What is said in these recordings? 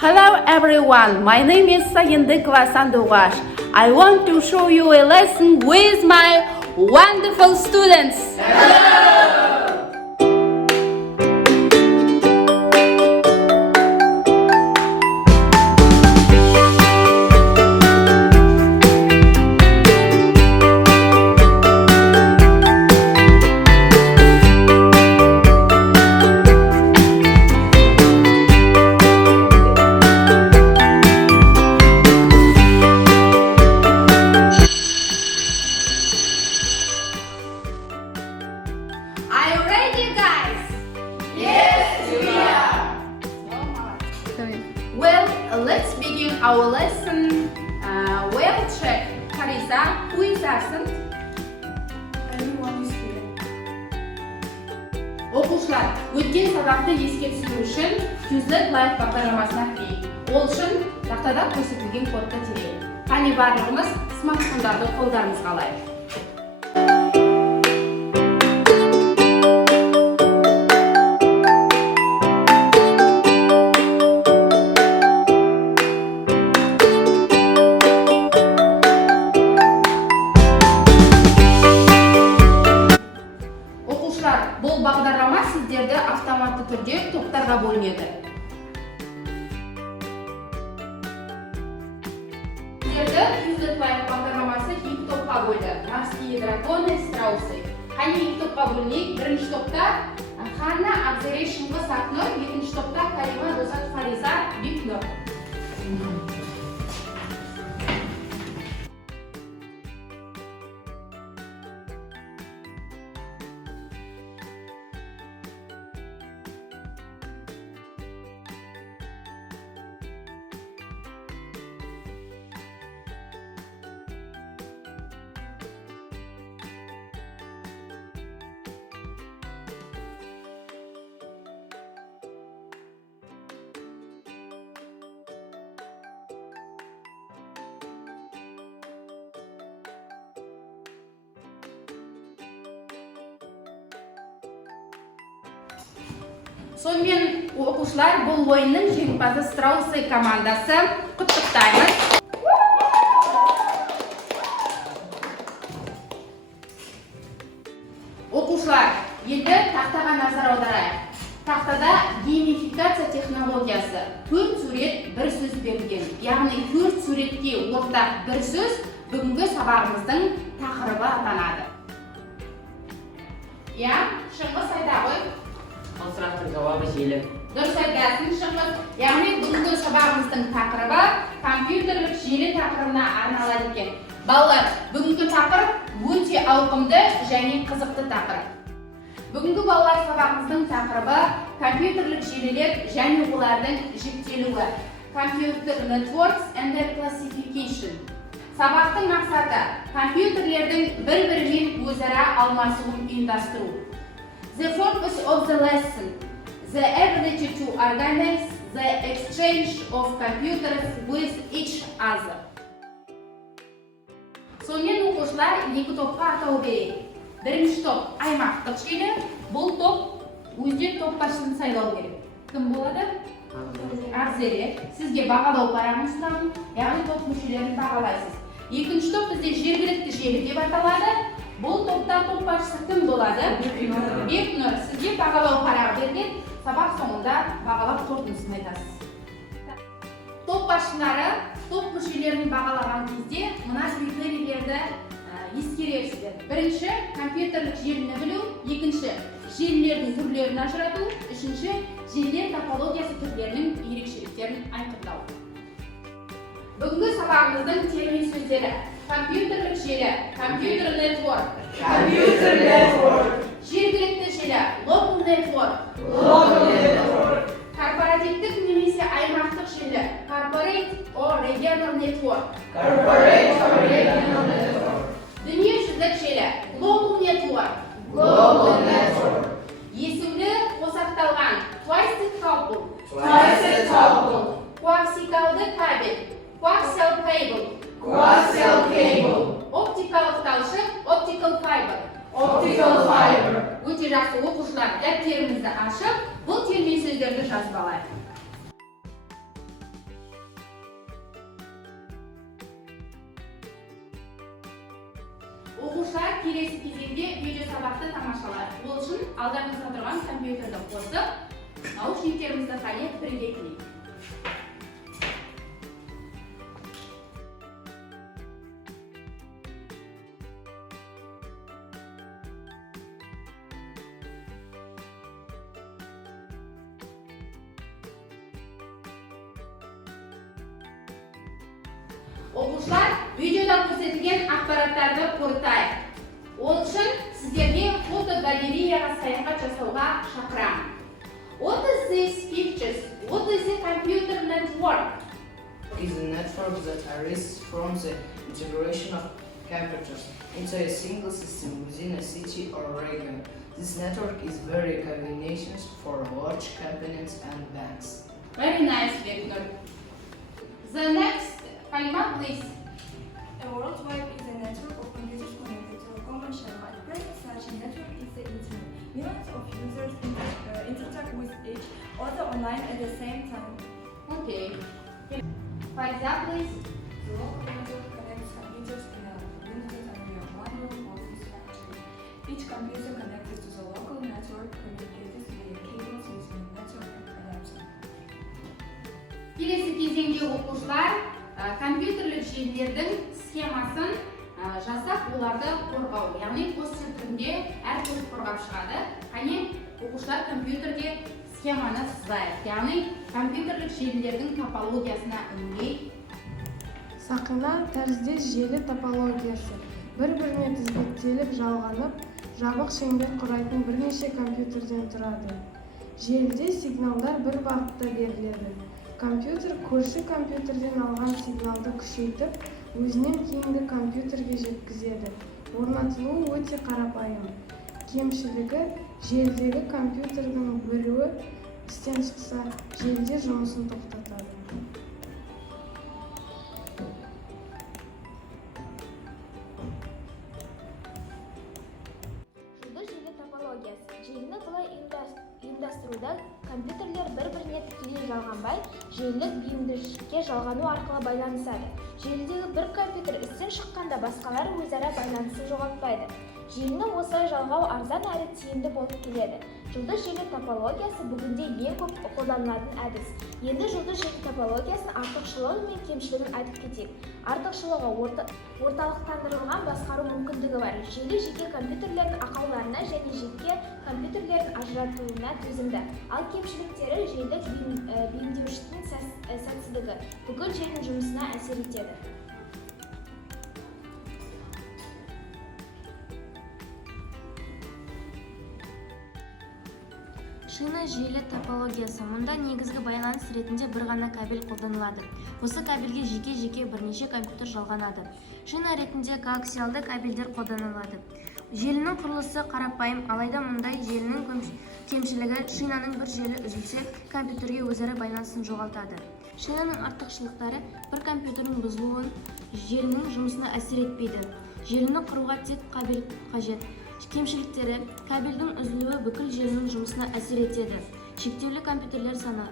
Hello everyone, my name is Sayendikova Sandovash. I want to show you a lesson with my wonderful students. Are you ready, guys? Yes, we are. Well, let's begin our lesson. Well, check. Farisa, who is absent? Everyone is here. Оқушылар, өткен сабақты еске түсіру үшін Quizlet Live бағдарламасына кірейік. Ол үшін тақтада көрсетілген кодты терейік. Қане барлығымыз смартфондарды қолдарымызға алайық. Бұл бағдарлама сіздерді автоматты түрде топтарға бөлінеді. Сіздерді Quizlet Live бағдарламасы 2 топқа бөлді. Морские драконы, страусы. Қане 2 топқа бөлінейік. Бірінші топта Ханна, Абзерей, Шыңғыс, Ақнұр, екінші топта Карима, Досат, Фариза, Бекнұр. Сонымен оқушылар, бұл ойынның жеңімпазы Страусы командасы. Құттықтаймыз. Оқушылар, енді тақтаға назар аударайық. Тақтада геймификация технологиясы. 4 сурет, бір сөз берілген. Яғни 4 суретке ортақ бір сөз бүгінгі сабағымыздың тақырыбы атанады. Шыңғыс айта ғой. Бұл сұрақтың жауабы желі. Дұрыс айтасың, Шыңғыс. Яғни бүгінгі сабағымыздың тақырыбы компьютерлік желі тақырыбына арналады екен. Балалар, бүгінгі тақырып өте ауқымды және қызықты тақырып. Бүгінгі балалар сабағымыздың тақырыбы компьютерлік желілер және олардың жіктелуі. Computer networks and their classification. Сабақтың мақсаты компьютерлердің бір-бірімен өзара алмасуын ұйымдастыру. The focus of the lesson, the ability to organize the exchange of computers with each other. Сонымен оқушылар 2 топқа атау береді. Бірінші топ аймақтық желі, бұл топ өзден топ басшысын сайлау керек. Кім болады? Арзере. Сізге бағалау парағын ұсынамын, яғни топ мүшелерін бағалайсыз. Екінші топ бізде жергілікті желі деп аталады. Бұл топта топ басшысы кім болады? Бекнұр. Сізге бағалау парағы берген, сабақ соңында бағалап қорытындысын айтасыз. Топ басшылары топ мүшелерін бағалаған кезде мына критерийлерді ескересіздер. Бірінші, компьютерлік желіні білу, екінші, желілердің түрлерін ажырату, үшінші, желілер топологиясы түрлерінің ерекшеліктерін айқындау. Бүгінгі сабағымыздың термин сөздері: компьютерлік желі, computer network, жергілікті желі, local network, корпоративтік немесе аймақтық желі, corporate or regional network, дүниежүзілік желі, global network, есімді қосақталған, twisted couple, коаксиалды кабель, coaxial cable, оптикалық талшық, optical fiber. Өте жақсы оқушылар, дәптерімізді ашып, бұл термин сөздерді жазып алайық. келесі кезеңде видео сабақты тамашалайық. Ол үшін алдарыңызда тұрған компьютерді қосып, наушниктерімізді қане бірге Оқушылар, видеода көрсетілген ақпараттарды қорытайық. Ол үшін сіздерге фотогалереяға саяхат жасауға шақырамын. What is these pictures? What is a computer network? Is a network that arises from the integration of computers into a single system within a city or region. This network is very convenient for large companies and banks. Very nice, Victor. The next, Halima, please. A World Wide is a network of computers connected to a common shell. At present, such a network is the internet. Millions of users interact with each other online at the same time. Okay. Faiza, please. The local network connects computers in a limited area, one room office factory. Each computer connected to the local network communicates via cables using network adapter. Келесі кезеңде оқушылар компьютерлік желілердің схемасын жасап, оларды қорғау, яғни постер түрінде әртүрлі қорғап шығады. Қане оқушылар компьютерге схеманы сызайық, яғни компьютерлік желілердің топологиясына үңілейік. Сақина тәріздес желі топологиясы бір-біріне тізбектеліп жалғанып, жабық шеңбер құрайтын бірнеше компьютерден тұрады. Желіде сигналдар бір бағытта беріледі. Компьютер көрші компьютерден алған сигналды күшейтіп, өзінен кейінгі компьютерге жеткізеді. Орнатылуы өте қарапайым. Кемшілігі, желідегі компьютердің біруі істен шықса, желіде жұмысын тоқтатады. Жұлдыз желі топологиясы. Желіні бұлай ұйымдастыруда компьютерлер бір-біріне тікелей жалғанбай, желілік бейімділікке жалғану арқылы байланысады. Желідегі бір компьютер істен шыққанда басқалары өзара байланысын жоғалтпайды. Желіні осылай жалғау арзан әрі тиімді болып келеді. Жұлдыз желі топологиясы бүгінде ең көп қолданылатын әдіс. Енді жұлдыз желі топологиясының артықшылығы мен кемшілігін айтып кетейік. Артықшылығы орталықтандырылған басқару мүмкіндігі бар. Желі жеке компьютерлердің ақауларына және жеке компьютерлердің ажыратуына төзімді. Ал кемшіліктері желілік бейімдеуіштің сәтсіздігі бүкіл желінің жұмысына әсер етеді. Шина желі топологиясы. Мұнда негізгі байланыс ретінде бір ғана кабель қолданылады. Осы кабельге жеке-жеке бірнеше компьютер жалғанады. Шина ретінде коаксиалды кабельдер қолданылады. Желінің құрылысы қарапайым, алайда мұндай желінің кемшілігі шинаның бір желі үзілсе, компьютерге өзара байланысын жоғалтады. Шинаның артықшылықтары бір компьютердің бұзылуын желінің жұмысына әсер етпейді. Желіні құруға тек кабель қажет. Кемшіліктері кабельдің үзілуі бүкіл желінің жұмысына әсер етеді. Шектеулі компьютерлер саны.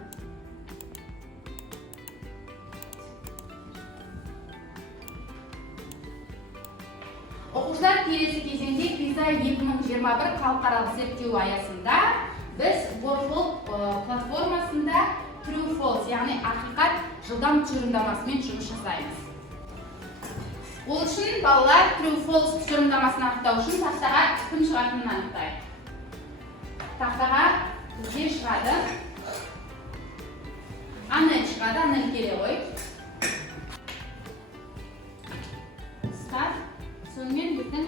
Оқушылар, келесі кезеңде PISA 2021 халықаралық зерттеу аясында біз World платформасында True False, яғни ақиқат жылдам тұжырымдамасымен жұмыс жасаймыз. Ол үшін балалар True False тұжырымдамасын анықтау үшін тақтаға кім шығатынын анықтайық. Тақтаға бізде шығады. Аннель шығады, Аннель келе ғой. Стart. Сонымен біздің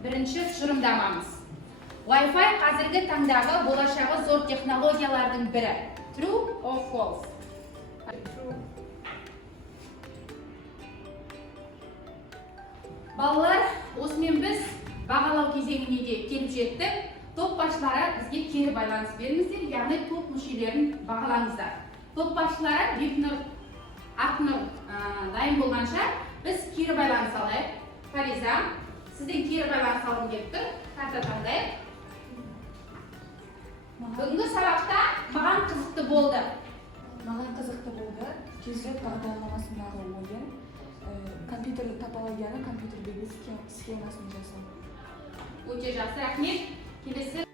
бірінші тұжырымдамамыз. Wi-Fi қазіргі таңдағы болашағы зор технологиялардың бірі. True or false? True. Балалар, осымен біз бағалау кезеңіне де келіп жеттік. Топ басшылары бізге кері байланыс беріңіздер, яғни топ мүшелерін бағалаңыздар. Топ басшылары Бекнұр, Ақнұр дайын болғанша біз кері байланыс алайық. Фариза, сіздің кері байланыс алғым келіп тұр. Карта таңдайық. Бүгінгі сабақта маған қызықты болды. Маған қызықты болды. Тезірек бағдарламасындағы ойын. компьютерлік топологияны компьютердегі схемасын жасау. Өте жақсы, рахмет. Келесі.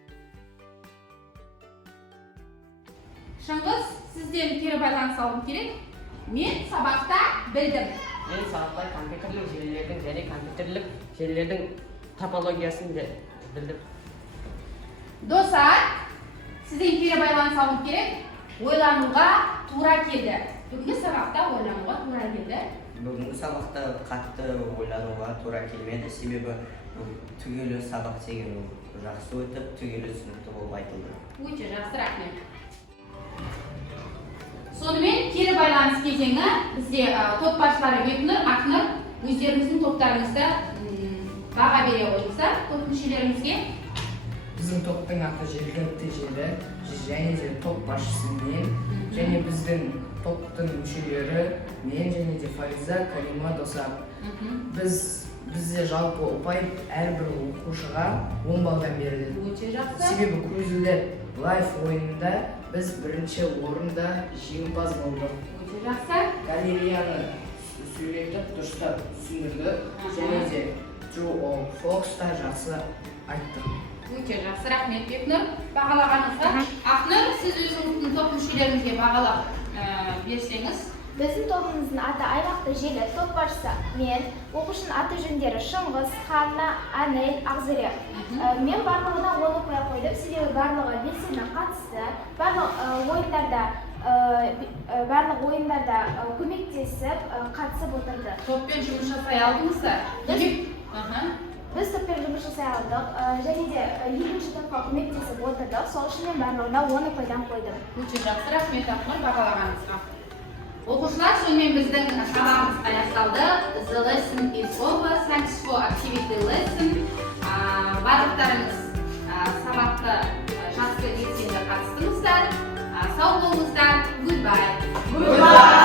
Шыңғыс, сізден кері байланыс алуым керек. Мен сабақта білдім. Мен сабақта компьютерлік желілердің және компьютерлік желілердің топологиясын білдім. Достар, сізден кері байланыс алуым керек. Ойлануға тура келді. Бүгінгі сабақта ойлануға тура келді. Бүгінгі сабақта қатты ойлануға тура келмеді, себебі түгелі сабақ деген жақсы өтіп, түгелі түсінікті болып айтылды. Өте жақсы, рахмет. Сонымен кері байланыс кезеңі бізде топ басшылары Бекнұр, Ақнұр өздеріңіздің топтарыңызды баға бере қойыңыздар топ мүшелеріңізге. Біздің топтың аты жергілікті желі және де топ басшысы мен, және біздің топтың мүшелері мен және де Фариза, Карима, Досап. Бізде жалпы ұпай әрбір оқушыға 10 балдан беріледі. Өте жақсы. Себебі көзілдер лайф ойынында біз бірінші орында жеңімпаз болдық. Өте жақсы. Галереяны сөйлетіп, дұрыстап түсіндірді және де True or False та жақсы айттық. Өте жақсы, рахмет Бекнұр. Бағалағаныңызға. Ақнұр, сіз өзіңіздің топ мүшелеріңізге бағалап берсеңіз. Біздің тобымыздың аты аймақты желі топ басшысы мен, оқушының аты жөндері Шыңғыс, Ханна, Анель, Ақзере. Мен барлығына 10 қоя қойдым, себебі барлығы белсенді қатысты, барлық ойындарда көмектесіп, қатысып отырды. Топпен жұмыс жасай алдыңыздар. Біз топпен жұмыс жасай алдық, және де екінші топқа көмектесіп отырдық, сол үшін мен барлығына 10 қойдан қойдым. Өте жақсы, рахмет Ақнұр бағалағаныңызға. Оқушылар, сонымен біздің сабағымыз аяқталды. The lesson is over. Thanks for activity lesson. Барлықтарыңыз сабақты жақсы белсенді қатыстыңыздар. Сау болыңыздар. Goodbye.